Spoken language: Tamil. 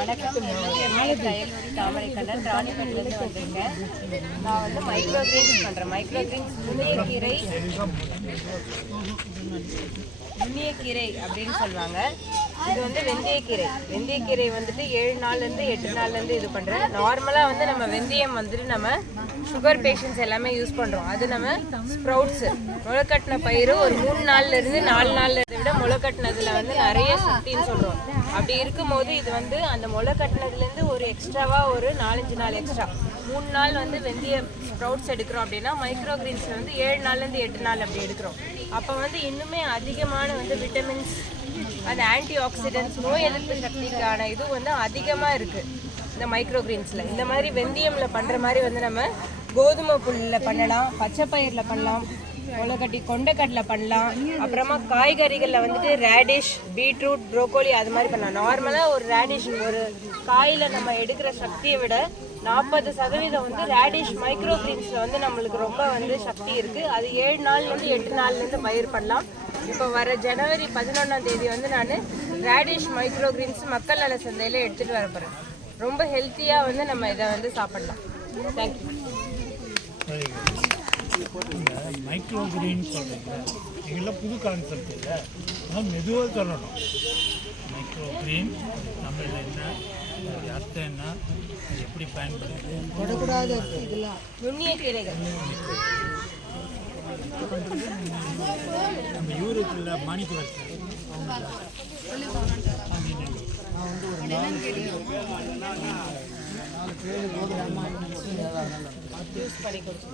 வணக்கம். தையலூரி தாமரைக்கண்ணன் ராணிப்பேட்டிலேருந்து வந்திருக்கேன். நான் வந்து மைக்ரோ கிரீன்ஸ் பண்ணுறேன். மைக்ரோ கிரீன்ஸ் நுண்ணியக்கீரை அப்படின்னு சொல்லுவாங்க. இது வந்து வெந்தயக்கீரை. வெந்தயக்கீரை வந்துட்டு 7 நாள்லேருந்து 8 நாள்லேருந்து இது பண்ணுறேன். நார்மலாக வந்து நம்ம வெந்தயம் வந்துட்டு நம்ம சுகர் பேஷண்ட்ஸ் எல்லாமே யூஸ் பண்ணுறோம். அது நம்ம ஸ்ப்ரவுட்ஸு முளைக்கட்டின பயிர் ஒரு 3 நாள்லேருந்து 4 நாளில் விட முளைக்கட்டினதில் வந்து நிறைய சக்தின்னு சொல்கிறோம். அப்படி இருக்கும்போது இது வந்து அந்த முளைக்கட்டினதுலேருந்து ஒரு எக்ஸ்ட்ராவாக ஒரு 4-5 நாள் எக்ஸ்ட்ரா 3 நாள் வந்து வெந்தயம் ஸ்ப்ரவுட்ஸ் எடுக்கிறோம் அப்படின்னா மைக்ரோ கிரீன்ஸில் வந்து 7 நாள்லேருந்து 8 நாள் அப்படி எடுக்கிறோம். அப்போ வந்து இன்னுமே அதிகமான வந்து விட்டமின்ஸ் அந்த ஆன்டி ஆக்சிடென்ட்ஸ் நோய் எதிர்ப்பு சக்திக்கான இது வந்து அதிகமாக இருக்குது இந்த மைக்ரோ கிரீன்ஸில். இந்த மாதிரி வெந்தயமில் பண்ணுற மாதிரி வந்து நம்ம கோதுமை புல்லில் பண்ணலாம், பச்சை பயிரில் பண்ணலாம், முளைக்கட்டி கொண்டைக்கடலை பண்ணலாம். அப்புறமா காய்கறிகளில் வந்துட்டு ரேடிஷ், பீட்ரூட், ப்ரோக்கோலி அது மாதிரி பண்ணலாம். நார்மலாக ஒரு ரேடிஷ் ஒரு காயில் நம்ம எடுக்கிற சக்தியை விட 40% வந்து ரேடிஷ் மைக்ரோ கிரீன்ஸில் வந்து நம்மளுக்கு ரொம்ப வந்து சக்தி இருக்குது. அது 7 நாள்லேருந்து 8 நாள்லேருந்து பயிர் பண்ணலாம். இப்போ வர ஜனவரி 11ஆம் தேதி வந்து நான் ரேடிஷ் மைக்ரோ கிரீன்ஸ் மக்கள் நல சந்தையில் எடுத்துகிட்டு வர போகிறேன். ரொம்ப ஹெல்த்தியாக வந்து நம்ம இதை வந்து சாப்பிடலாம். தேங்க்யூ. மைக்ரோ கிரீன் சொல்கிறீங்க, இதெல்லாம் புது கான்செப்ட் இல்லை, ஆனால் மெதுவாக சொல்லணும். மைக்ரோ கிரீன் நம்ம இதில் என்ன அர்த்தம், என்ன எப்படி பயன்படுது, நுண்ணிய கீரைகள் நம்ம யூரோப்பில் மாணிக்க வச்சு ஜூஸ் பண்ணி கொடுத்து